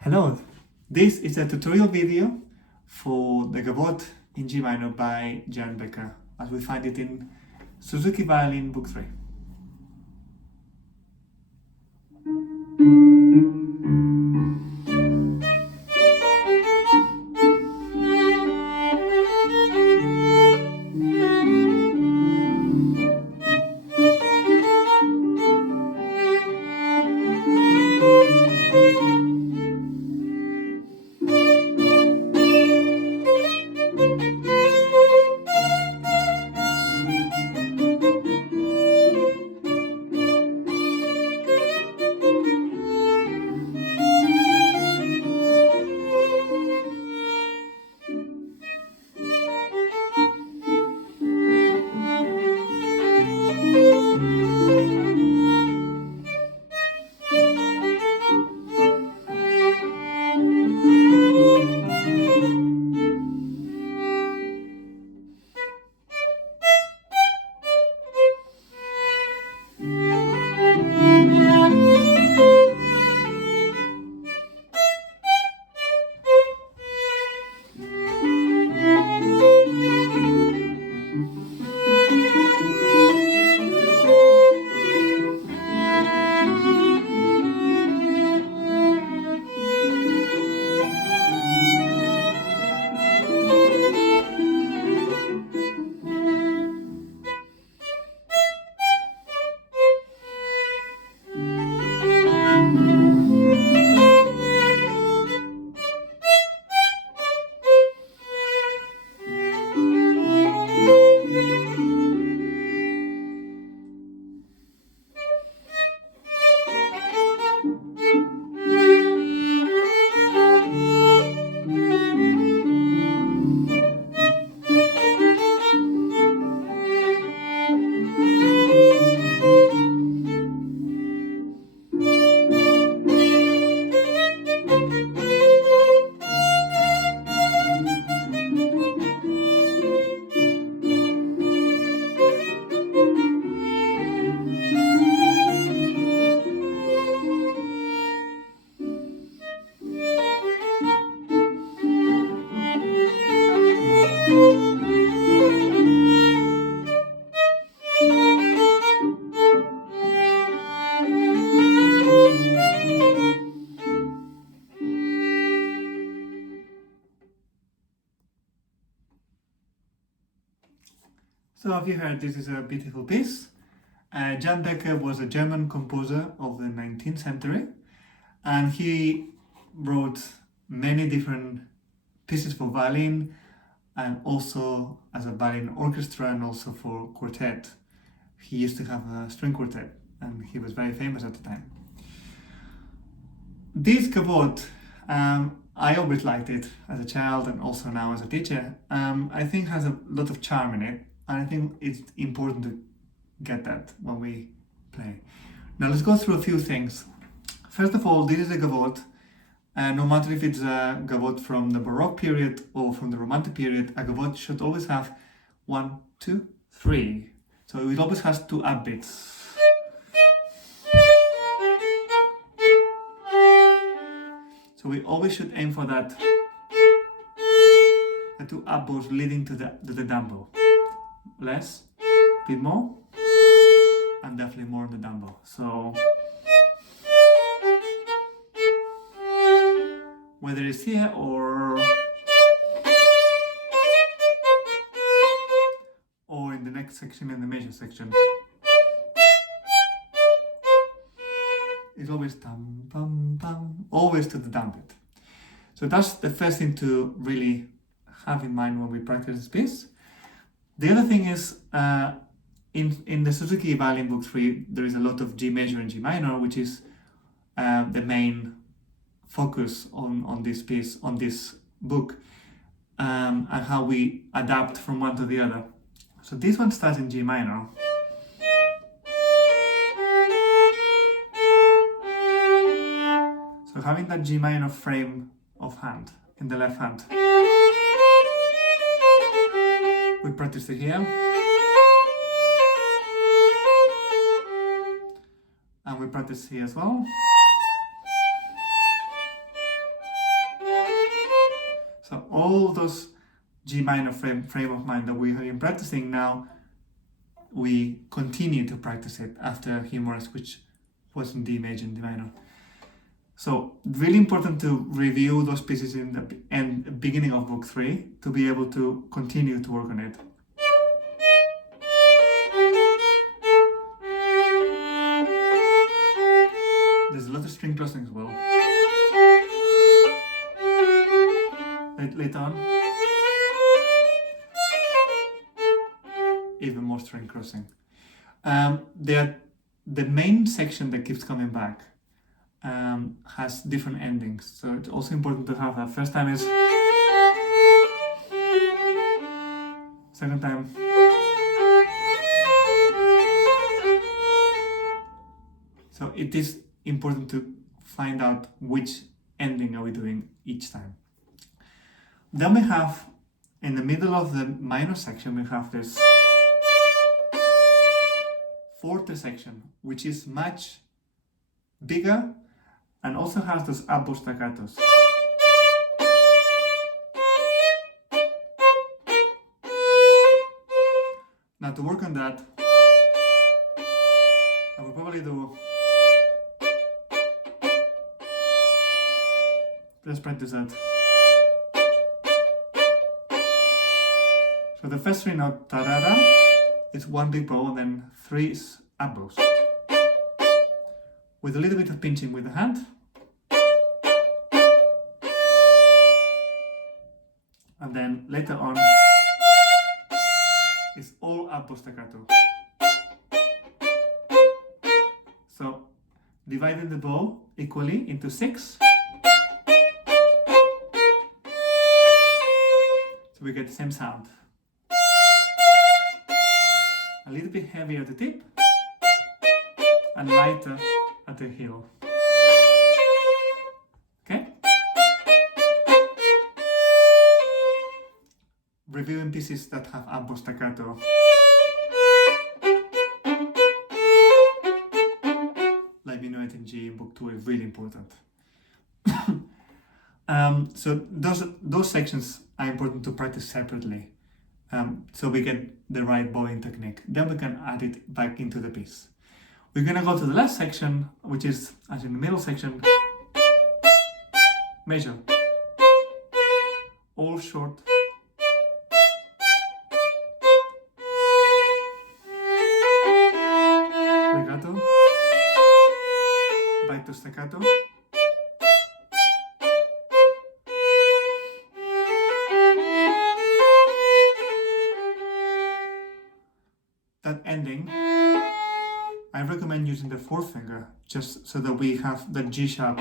Hello, this is a tutorial video for the Gavotte in G minor by Becker, as we find it in Suzuki Violin Book 3. So have you heard this is a beautiful piece? Jan Becker was a German composer of the 19th century, and he wrote many different pieces for violin and also as a violin orchestra and also for quartet. He used to have a string quartet and he was very famous at the time. This Gavotte, I always liked it as a child and also now as a teacher. I think has a lot of charm in it, and I think it's important to get that when we play. Now let's go through a few things. First of all, this is a Gavotte. No matter if it's a Gavotte from the Baroque period or from the Romantic period, a Gavotte should always have 1, 2, 3. So it always has 2 upbeats. So we always should aim for that, the 2 up bows leading to the down bow. Less, a bit more, and definitely more on the down bow. So whether it's here or in the next section, in the major section, it's always dum bum bum, always to the down beat. So that's the first thing to really have in mind when we practice this piece. The other thing is, in the Suzuki Violin Book 3, there is a lot of G major and G minor, which is the main focus on this piece, on this book, and how we adapt from one to the other. So this one starts in G minor. So having that G minor frame of hand in the left hand. We practice it here. And we practice here as well. all those G minor frame of mind that we have been practicing, now we continue to practice it after humerus, which was in D major and D minor. So really important to review those pieces in the beginning of book 3 to be able to continue to work on it. There's a lot of string crossing as well. Later on, even more string crossing. The main section that keeps coming back has different endings, so it's also important to have that. First time is, second time, so it is important to find out which ending are we doing each time. Then we have, in the middle of the minor section, we have this forte section, which is much bigger and also has those up-bow staccatos. Now to work on that, I will probably do, let's practice that. So the first 3 note, ta-da-da, is 1 big bow, and then 3 is up bows. With a little bit of pinching with the hand. And then later on, it's all up bow staccato. So dividing the bow equally into 6. So we get the same sound. A little bit heavier at the tip and lighter at the heel. Okay? Reviewing pieces that have up-bow staccato. Like minuet in G in book 2 is really important. So those sections are important to practice separately. So we get the right bowing technique. Then we can add it back into the piece. We're gonna go to the last section, which is, as in the middle section, measure. All short. Legato. Back to staccato. That ending, I recommend using the 4th finger, just so that we have the G sharp.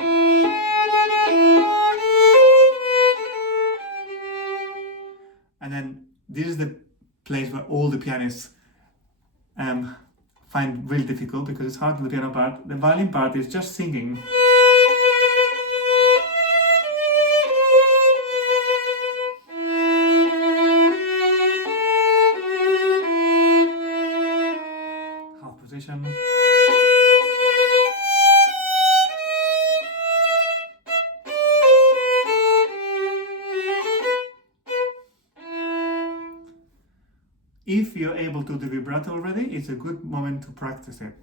And then this is the place where all the pianists find really difficult, because it's hard to the piano part. The violin part is just singing. Position. If you're able to do vibrato already, it's a good moment to practice it.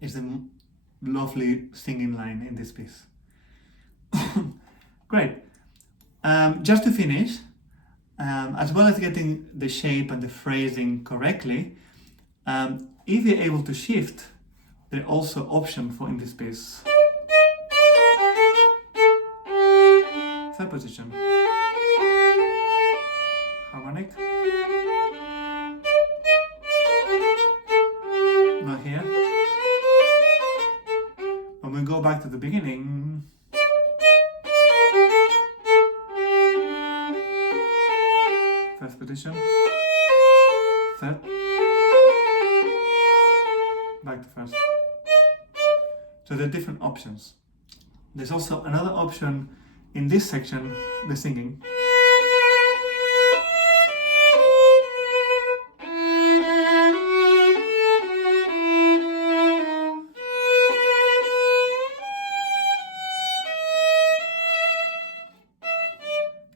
It's a lovely singing line in this piece. Great. Just to finish, as well as getting the shape and the phrasing correctly, if you're able to shift, there's also option for in this piece. Third position. Harmonic. Not here. When we go back to the beginning, first position, third, back to first. So there are different options. There's also another option in this section, the singing.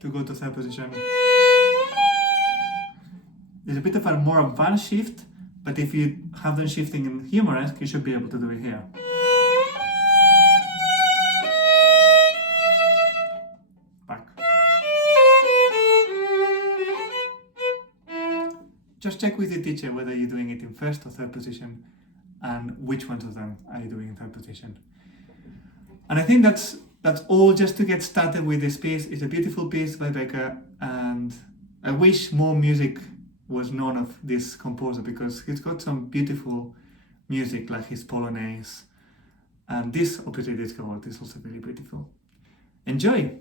to go to third position. There's a bit of a more advanced shift, but if you have them shifting in humoresque, you should be able to do it here. Back. Just check with your teacher whether you're doing it in first or third position and which ones of them are you doing in third position. And I think that's all just to get started with this piece. It's a beautiful piece by Becker, and I wish more music was known of this composer because he's got some beautiful music like his Polonaise, and this, obviously this Gavotte is also very beautiful. Enjoy!